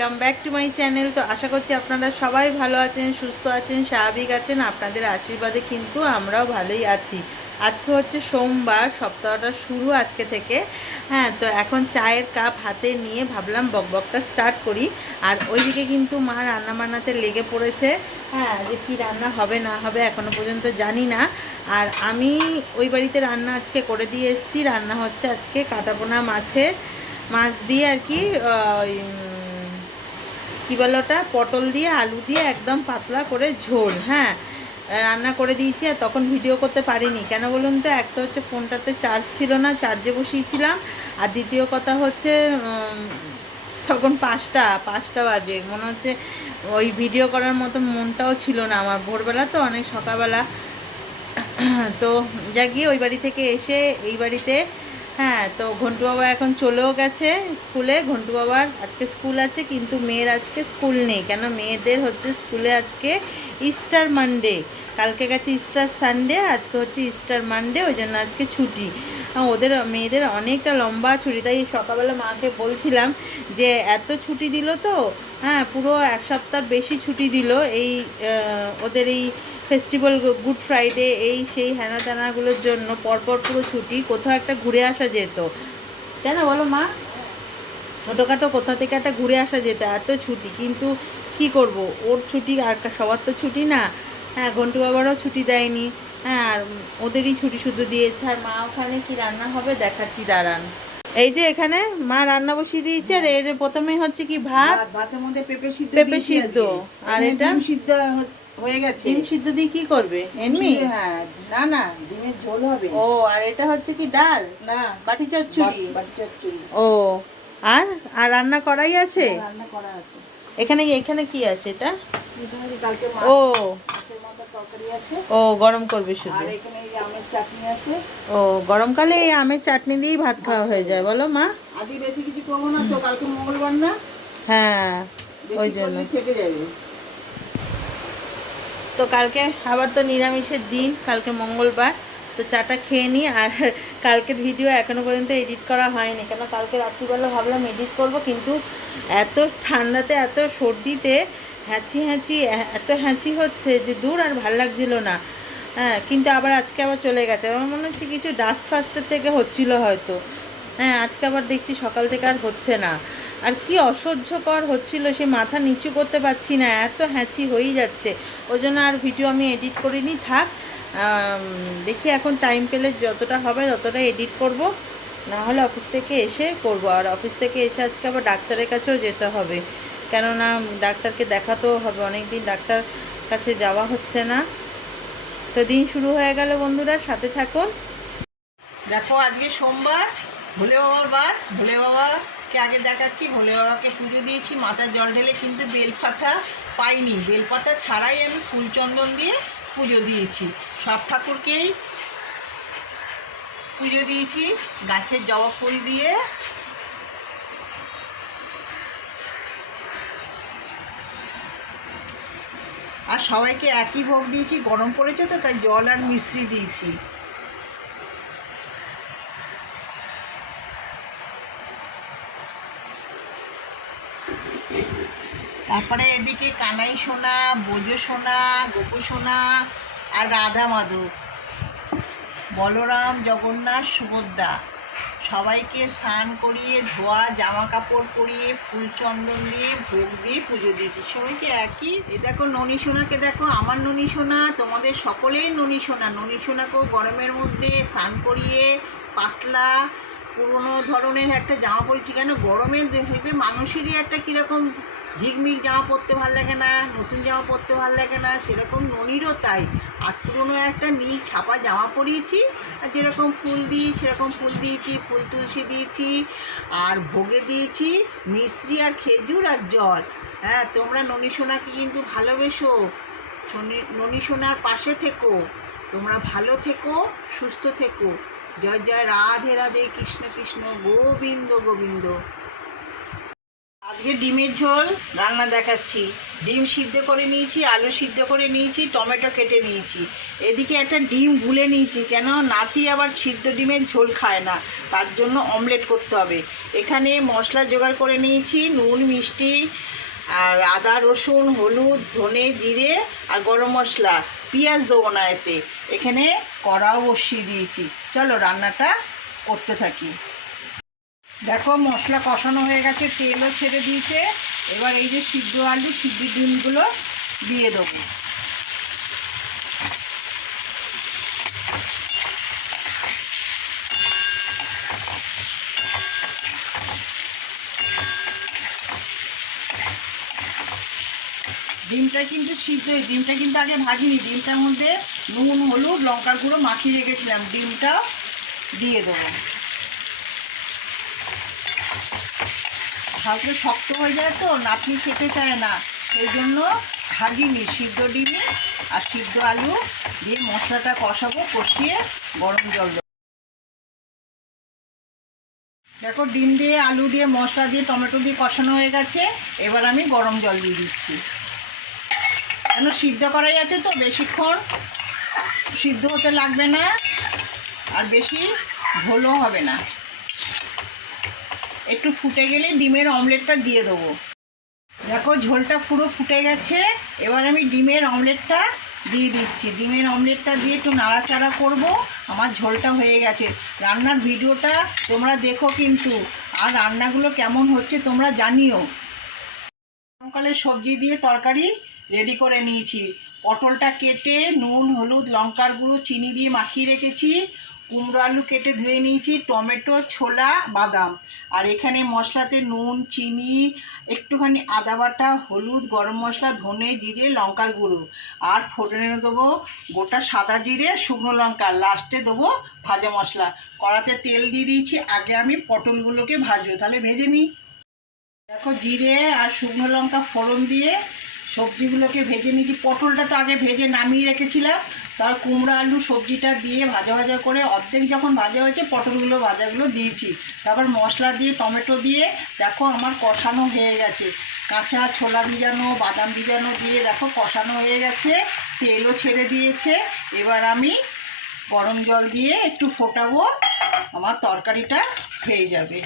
Welcome back to my channel তো আশা করছি আপনারা সবাই ভালো আছেন সুস্থ আছেন স্বাভাবিক আছেন। আপনাদের আশীর্বাদে কিন্তু আমরাও ভালোই আছি। আজকে হচ্ছে সোমবার সপ্তাহটা শুরু আজকে থেকে। হ্যাঁ তো এখন চায়ের কাপ হাতে নিয়ে ভাবলাম বকবকটা স্টার্ট করি। আর ওইদিকে কিন্তু মা রান্না বান্নাতে লেগে পড়েছে। হ্যাঁ যে কী রান্না হবে না হবে এখনও পর্যন্ত জানি না। আর আমি ওই বাড়িতে রান্না আজকে করে দিয়ে এসেছি। রান্না হচ্ছে আজকে কাটাপোনা মাছের। মাছ দিয়ে আর কি ওই, কি বলে ওটা? পটল দিয়ে, আলু দিয়ে একদম পাতলা করে ঝোল হ্যাঁ। রান্না করে দিয়েছি আর তখন ভিডিও করতে পারিনি। কেন বলুন তো, একটা হচ্ছে ফোনটাতে চার্জ ছিল না চার্জে বসিয়েছিলাম। আর দ্বিতীয় কথা হচ্ছে তখন পাঁচটা পাঁচটা বাজে। মনে হচ্ছে ওই ভিডিও করার মতো মনটাও ছিল না আমার। ভোরবেলা তো, অনেক সকালবেলা। তো যা গিয়ে ওই বাড়ি থেকে এসে এই বাড়িতে হ্যাঁ তো ঘন্টু বাবা এখন চলেও গেছে স্কুলে। ঘন্টু বাবার আজকে স্কুল আছে, কিন্তু মেয়ের আজকে স্কুল নেই। কেন? মেয়েদের হচ্ছে স্কুলে আজকে ইস্টার মানডে কালকে গেছে ইস্টার সানডে আজকে হচ্ছে ইস্টার মানডে ওই জন্য আজকে ছুটি। ওদের, মেয়েদের অনেকটা লম্বা ছুটি। তাই সকালবেলা মাকে বলছিলাম যে, এত ছুটি দিল তো? হ্যাঁ পুরো এক সপ্তাহ বেশি ছুটি দিল। এই ওদের এই ফেস্টিভ্যাল গুড ফ্রাইডে এই সেই হ্যানা ত্যানাগুলোর জন্য পরপর পুরো ছুটি কোথাও একটা ঘুরে আসা যেত। কেন বলো মা? ছোটোখাটো কোথা থেকে একটা ঘুরে আসা যেত এত ছুটি। কিন্তু কি করব? ওর ছুটি আর সবার তো ছুটি না। হ্যাঁ ঘন্টু বাবারও ছুটি দেয়নি। হ্যাঁ আর ওদেরই ছুটি শুধু দিয়েছে। আর মা ওখানে কি রান্না হবে? দেখাচ্ছি দাঁড়ান। এই যে এখানে মা রান্না বসিয়ে দিয়েছে আর এর প্রথমে হচ্ছে কি ভাত? ভাত ভাতের মধ্যে পেঁপে সিদ্ধ পেঁপে সিদ্ধ। আর এটা? সিদ্ধ হয়ে গেছে। ডিম সিদ্ধ দিয়ে কি করবে? এমনি? হ্যাঁ না না ডিমের ঝোল হবে ও আর এটা হচ্ছে কি ডাল? না বাটি চচ্চড়ি? বাটি- চচ্চড়ি। ও আর আর রান্না করাই আছে? রান্না করা আছে। এখানে এখানে কি আছে এটা? কালকে ও। ও গরম করবে শুধু। ও গরমকালে এই আমের চাটনি দিয়েই ভাত খাওয়া হয়ে যায় বলো মা। আজকে বেশি কিছু করব না তো কালকে মঙ্গলবার না? হ্যাঁ ওই জন্য। থেকে যাবে। তো কালকে আবার তো নিরামিষের দিন, কালকে মঙ্গলবার। তো চাটা খেয়ে নিই আর কালকের ভিডিও এখনও পর্যন্ত এডিট করা হয়নি। কেন কালকে রাত্রিবেলা ভাবলাম এডিট করব, কিন্তু এত ঠান্ডাতে, এত সর্দিতে হ্যাঁচি হ্যাঁচি, এত হ্যাঁচি হচ্ছে যে দূর আর ভালো লাগছিল না। হ্যাঁ কিন্তু আবার আজকে আবার চলে গেছে। আমার মনে হচ্ছে কিছু ডাস্ট ফাস্টের থেকে হচ্ছিল হয়তো। হ্যাঁ আজকে আবার দেখছি সকাল থেকে আর হচ্ছে না। আর কি অসহ্যকর হচ্ছিল সে মাথা নিচু করতে পারছি না, এত হ্যাঁচি হয়েই যাচ্ছে। ওই জন্য আর ভিডিও আমি এডিট করিনি, থাক। দেখি এখন টাইম পেলে যতটা হবে ততটা এডিট করব। না হলে অফিস থেকে এসে করব। আর অফিস থেকে এসে আজকে আবার ডাক্তারের কাছেও যেতে হবে। কেননা ডাক্তারকে দেখাতেও হবে। অনেক দিন ডাক্তার কাছে যাওয়া হচ্ছে না। তো দিন শুরু হয়ে গেল বন্ধুরা, সাথে থাকুন। দেখো, আজকে সোমবার, ভোলে বাবার বার, ভোলে বাবাকে আগে দেখাচ্ছি, ভোলে বাবাকে পুজো দিয়েছি, মাথায় জল ঢেলে কিন্তু বেলপাতা পাইনি। বেলপাতা ছাড়াই আমি ফুল চন্দন দিয়ে পুজো দিয়েছি। সব ঠাকুরকেই পুজো দিয়েছি, গাছের জবা ফুল দিয়ে। আর সবাইকে একই ভোগ দিয়েছি, গরম পড়েছে তো, তাই জল আর মিশ্রি দিয়েছি। তারপরে এদিকে কানাই সোনা, বোজো সোনা, গোপু সোনা আর রাধা মাধব। বলরাম, জগন্নাথ, সুভদ্রা সবাইকে স্নান করিয়ে, ধোয়া জামা কাপড় পরিয়ে, ফুল চন্দন দিয়ে ভোগ দিয়ে পুজো দিয়েছি। সবাইকে একই? এ দেখো ননী সোনাকে দেখো, আমার ননী সোনা, তোমাদের সকলেই ননী সোনা। ননী সোনাকেও গরমের মধ্যে স্নান করিয়ে পাতলা, পুরনো ধরনের একটা জামা পরেছি। কেন? গরমে ভেবে মানুষেরই একটা কীরকম ঝিকমিক জামা পরতে ভালো লাগে না, নতুন জামা পরতে ভালো লাগে না, সেরকম ননিরও তাই। আর পুরনো একটা নীল ছাপা জামা পরিয়েছি, আর যেরকম ফুল দিই, সেরকম ফুল দিয়েছি, ফুল তুলসী দিয়েছি, আর ভোগে দিয়েছি মিশ্রি আর খেজুর আর জল। হ্যাঁ তোমরা ননী সোনাকে কিন্তু ভালোবেসো। ননী সোনার পাশে থেকো। তোমরা ভালো থেকো, সুস্থ থেকো। জয় জয়, রাধে রাধে, কৃষ্ণ কৃষ্ণ, গোবিন্দ গোবিন্দ। আজকে ডিমের ঝোল, রান্না দেখাচ্ছি। ডিম সিদ্ধ করে নিয়েছি, আলু সিদ্ধ করে নিয়েছি, টমেটো কেটে নিয়েছি। এদিকে একটা ডিম গুলে নিয়েছি, কেন নাতি আবার সিদ্ধ ডিমের ঝোল খায় না, তার জন্য অমলেট করতে হবে। এখানে মশলা জোগাড় করে নিয়েছি, নুন, মিষ্টি, আর আদা, রসুন, হলুদ, ধনে, জিরে আর গরম মশলা, পেঁয়াজ দেবো না এতে। এখানে কড়াও বসিয়ে দিয়েছি। চলো রান্নাটা করতে থাকি। দেখো মশলা কষানো হয়ে গেছে, তেলও ছেড়ে দিয়েছে। এবার এই যে সিদ্ধ আলু, সিদ্ধ ডিমগুলো দিয়ে দেবো। ডিমটা কিন্তু সিদ্ধ ডিমটা কিন্তু আগে ভাজিনি, ডিমটার মধ্যে নুন, হলুদ, লঙ্কার গুঁড়ো মাখিয়ে রেখেছিলাম। ডিমটাও দিয়ে দেবো। হালকা শক্ত হয়ে যায় তো, নাতনি খেতে চায় না। সেই জন্য ভাজিনি সিদ্ধ ডিমই আর সিদ্ধ আলু দিয়ে মশলাটা কষাবো, কষিয়ে গরম জল দেখো, ডিম দিয়ে, আলু দিয়ে, মশলা দিয়ে, টমেটো দিয়ে কষানো হয়ে গেছে। এবার আমি গরম জল দিয়ে দিচ্ছি। কেন, সিদ্ধ করাই আছে তো, বেশিক্ষণ সিদ্ধ হতে লাগবে না আর বেশি ঝোলও হবে না। একটু ফুটে গেলে ডিমের অমলেটটা দিয়ে দেবো। দেখো ঝোলটা পুরো ফুটে গেছে। এবার আমি ডিমের অমলেটটা দিয়ে দিচ্ছি। ডিমের অমলেটটা দিয়ে একটু নাড়াচাড়া করব। আমার ঝোলটা হয়ে গেছে। রান্নার ভিডিওটা তোমরা দেখো কিন্তু, আর রান্নাগুলো কেমন হচ্ছে তোমরা জানিও। গরমকালে সবজি দিয়ে তরকারি রেডি করে নিয়েছি। পটলটা কেটে, নুন, হলুদ, লঙ্কার গুঁড়ো, চিনি দিয়ে মাখিয়ে রেখেছি। কুমড়ো আলু কেটে ধুয়ে নিয়েছি, টমেটো, ছোলা, বাদাম। আর এখানে মশলাতে নুন, চিনি, একটুখানি আদা বাটা, হলুদ, গরম মশলা, ধনে জিরে, লঙ্কার গুঁড়ো। আর ফোড়নে দেবো গোটা সাদা জিরে, শুকনো লঙ্কা। লাস্টে দেবো ভাজা মশলা। কড়াতে তেল দিয়ে দিয়েছি, আগে আমি পটলগুলোকে ভাজবো। তাহলে ভেজে নিই। দেখো জিরে আর শুকনো লঙ্কা ফোড়ন দিয়ে সবজিগুলোকে ভেজে নিয়েছি। পটলটা তো আগে ভেজে নামিয়ে রেখেছিলাম। তার কুমড়ো আলু সবজিটা দিয়ে ভাজা ভাজা করে অর্ধেক যখন ভাজা হয়েছে, পটলগুলো ভাজাগুলো দিয়েছি। তারপর মশলা দিয়ে, টমেটো দিয়ে, দেখো আমার কষানো হয়ে গেছে। কাঁচা ছোলা ভিজানো, বাদাম ভিজানো দিয়ে দেখো কষানো হয়ে গেছে, তেলও ছেড়ে দিয়েছে। এবার আমি গরম জল দিয়ে একটু ফোটাবো, আমার তরকারিটা হয়ে যাবে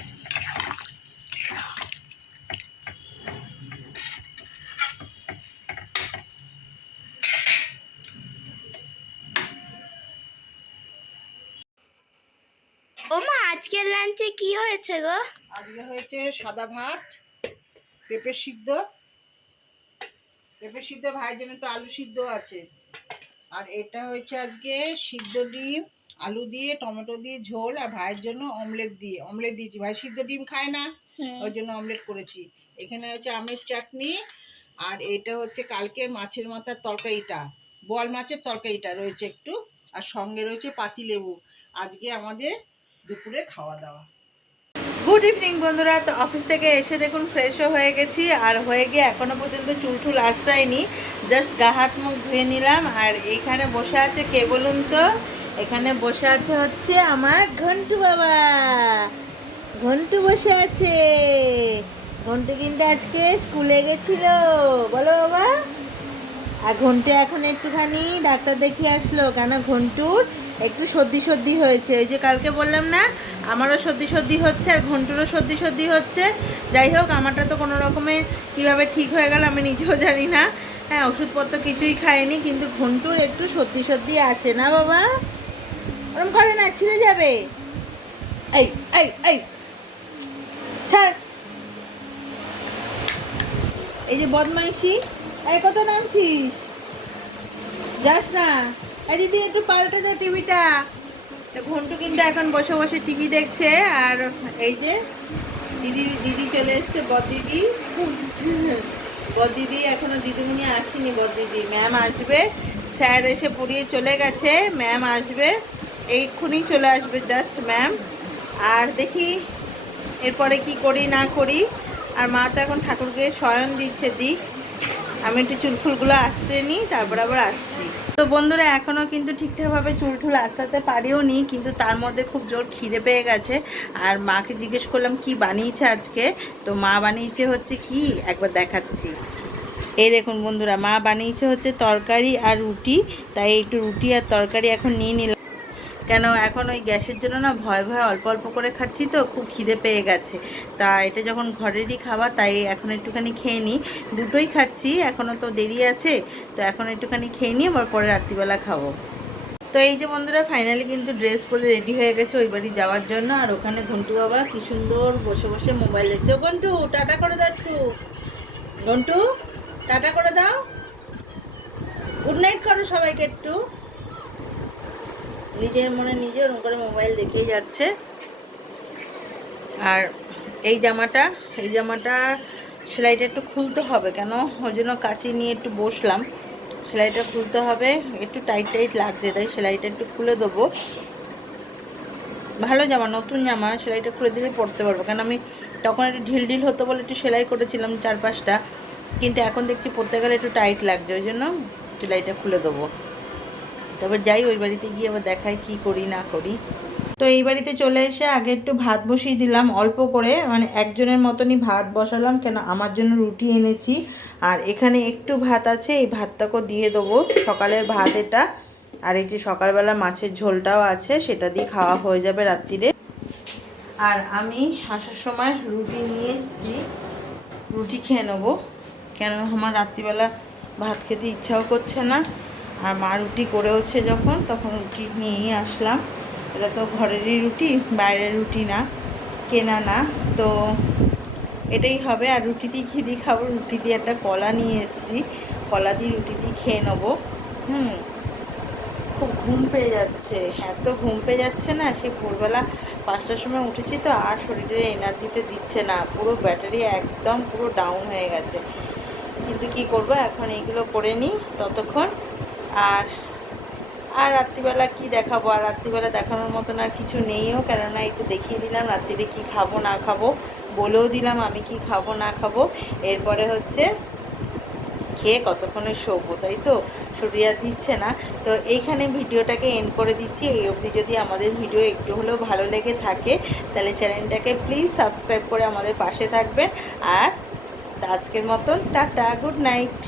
ও মা আজকের লাঞ্চে কি হয়েছে গো? আজকে হয়েছে সাদা ভাত পেঁপে সিদ্ধ। পেঁপে সিদ্ধ ভাইয়ের জন্য একটু আলু সিদ্ধ আছে। আর এটা হয়েছে আজকে সিদ্ধ ডিম আলু দিয়ে টমেটো দিয়ে ঝোল আর ভাইয়ের জন্য অমলেট দিয়ে অমলেট দিয়েছি। ভাই সিদ্ধ ডিম খায় না ওই জন্য অমলেট করেছি। এখানে হচ্ছে আমের চাটনি আর এটা হচ্ছে কালকের মাছের মাথার তরকারিটা বল মাছের তরকারিটা রয়েছে একটু। আর সঙ্গে রয়েছে পাতি লেবু আজকে আমাদের দুপুরে খাওয়া দাওয়া। গুড ইভিনিং বন্ধুরা। তো অফিস থেকে এসে দেখুন ফ্রেশও হয়ে গেছি। আর হয়ে গিয়ে এখনও পর্যন্ত চুল টুল আশ্রায়নি। জাস্ট গা হাত মুখ ধুয়ে নিলাম। আর এইখানে বসে আছে কে বলুন তো? এখানে বসে আছে হচ্ছে আমার ঘন্টু বাবা। ঘন্টু বসে আছে। ঘন্টু কিন্তু আজকে স্কুলে গেছিল। বলো বাবা। আর ঘন্টু এখন একটুখানি ডাক্তার দেখিয়ে আসলো। কেন ঘন্টুর? একটু সর্দি সর্দি হয়েছে। ওই যে কালকে বললাম না, আমারও সর্দি সর্দি হচ্ছে আর ঘন্টুরও সর্দি সর্দি হচ্ছে। যাই হোক, আমারটা তো কোনো রকমে কীভাবে ঠিক হয়ে গেল আমি নিজেও জানি না। হ্যাঁ ওষুধপত্র কিছুই খাইনি, কিন্তু ঘন্টুর একটু সর্দি সর্দি আছে না বাবা? ওরম করে না, ছিঁড়ে যাবে। এই এই এই। ছাড়। এই যে বদমাইশি, এই কত নামছিস? যাস না। এই দিদি, একটু পাল্টে দে টিভিটা। ঘন্টু কিন্তু এখন বসে বসে টিভি দেখছে, আর এই যে দিদি দিদি চলে এসছে বদ দিদি। বদ এখনও দিদিমণি আসেনি বদ দিদি। ম্যাম আসবে। স্যার এসে পড়িয়ে চলে গেছে ম্যাম আসবে। এইক্ষুনি চলে আসবে জাস্ট ম্যাম আর দেখি এরপরে কি করি, না করি। আর মা তো এখন ঠাকুরকে শয়ন দিচ্ছে, দিক। আমি একটু চুল ফুলগুলো আশ্রয় নিই, তারপর আবার আসছি। তো বন্ধুরা এখনও কিন্তু ঠিকঠাকভাবে চুল টুল আসতে পারিও নি কিন্তু তার মধ্যে খুব জোর খিদে পেয়ে গেছে। আর মাকে জিজ্ঞেস করলাম, কি বানিয়েছে আজকে? তো মা বানিয়েছে হচ্ছে কি? একবার দেখাচ্ছি। এই দেখুন বন্ধুরা, মা বানিয়েছে হচ্ছে তরকারি আর রুটি, তাই একটু রুটি আর তরকারি এখন নিয়ে নিলাম। কেন এখন ওই গ্যাসের জন্য না ভয় ভয় অল্প অল্প করে খাচ্ছি তো, খুব খিদে পেয়ে গেছে। তা এটা যখন ঘরেরই খাবার, তাই এখন একটুখানি খেয়ে নিই। দুটোই খাচ্ছি এখনও তো দেরি আছে, তো এখন একটুখানি খেয়ে নিই আবার পরে রাত্রিবেলা খাব। তো এই যে বন্ধুরা ফাইনালি কিন্তু ড্রেস পরে রেডি হয়ে গেছে ওই বাড়ি যাওয়ার জন্য। আর ওখানে ঘন্টু বাবা কি সুন্দর বসে বসে মোবাইল দেখছে। ঘন্টু, টাটা করে দাও একটু। ঘন্টু, টাটা করে দাও। গুড নাইট করো সবাইকে একটু। নিজের মনে নিজে ওরকম করে মোবাইল দেখেই যাচ্ছে। আর এই জামাটা এই জামাটা সেলাইটা একটু খুলতে হবে কেন? ওই জন্য কাঁচি নিয়ে একটু বসলাম। সেলাইটা খুলতে হবে, একটু টাইট টাইট লাগছে, তাই সেলাইটা একটু খুলে দেবো। ভালো জামা, নতুন জামা, সেলাইটা খুলে দিলে পরতে পারব। কারণ আমি তখন একটু ঢিল ঢিল হতো বলে একটু সেলাই করেছিলাম চার পাঁচটা কিন্তু এখন দেখছি পরতে গেলে একটু টাইট লাগছে, ওই জন্য সেলাইটা খুলে দেবো। তবে যাই ওই বাড়িতে গিয়ে আবার দেখাই কি করি না করি। তো এই বাড়িতে চলে এসে আগে একটু ভাত বসিয়ে দিলাম অল্প করে মানে একজনের মতনই ভাত বসালাম কেন আমার জন্য রুটি এনেছি। আর এখানে একটু ভাত আছে, এই ভাতটাকেও দিয়ে দেবো। সকালের ভাত এটা। আর এই যে সকালবেলা মাছের ঝোলটাও আছে, সেটা দিয়ে খাওয়া হয়ে যাবে রাত্রিরে। আর আমি আসার সময় রুটি নিয়ে এসেছি। রুটি খেয়ে নেব। কেন আমার রাত্রিবেলা ভাত খেতে ইচ্ছাও করছে না। আর মা রুটি করেওছে যখন, তখন রুটি নিয়েই আসলাম। এটা তো ঘরেরই রুটি, বাইরের রুটি না, কেনা না। তো এটাই হবে, আর রুটি দিয়ে ঘি খাব, রুটি দিয়ে একটা কলা নিয়ে এসেছি। কলা দিয়ে রুটি দিয়ে খেয়ে নেব। হুম, খুব ঘুম পেয়ে যাচ্ছে। এত ঘুম পেয়ে যাচ্ছে না সেই ভোরবেলা পাঁচটার সময় উঠেছি তো, আর শরীরের এনার্জিতে দিচ্ছে না। পুরো ব্যাটারি একদম পুরো ডাউন হয়ে গেছে। কিন্তু কি করব, এখন এইগুলো করে নিই ততক্ষণ। আর আর রাত্রিবেলা কি দেখাবো? আর রাত্রিবেলা দেখানোর মতন আর কিছু নেইও, কেননা একটু দেখিয়ে দিলাম রাত্রিরে কি খাব, না খাব। বলেও দিলাম আমি কি খাব, না খাব। এরপরে হচ্ছে খেয়ে কতক্ষণে শোবো, তাই তো? আর দিচ্ছে না। তো এইখানে ভিডিওটাকে এন্ড করে দিচ্ছি। এই অবধি যদি আমাদের ভিডিও একটু হলেও ভালো লেগে থাকে, তাহলে চ্যানেলটাকে প্লিজ সাবস্ক্রাইব করে আমাদের পাশে থাকবেন। আর আজকের মতন টাটা গুড নাইট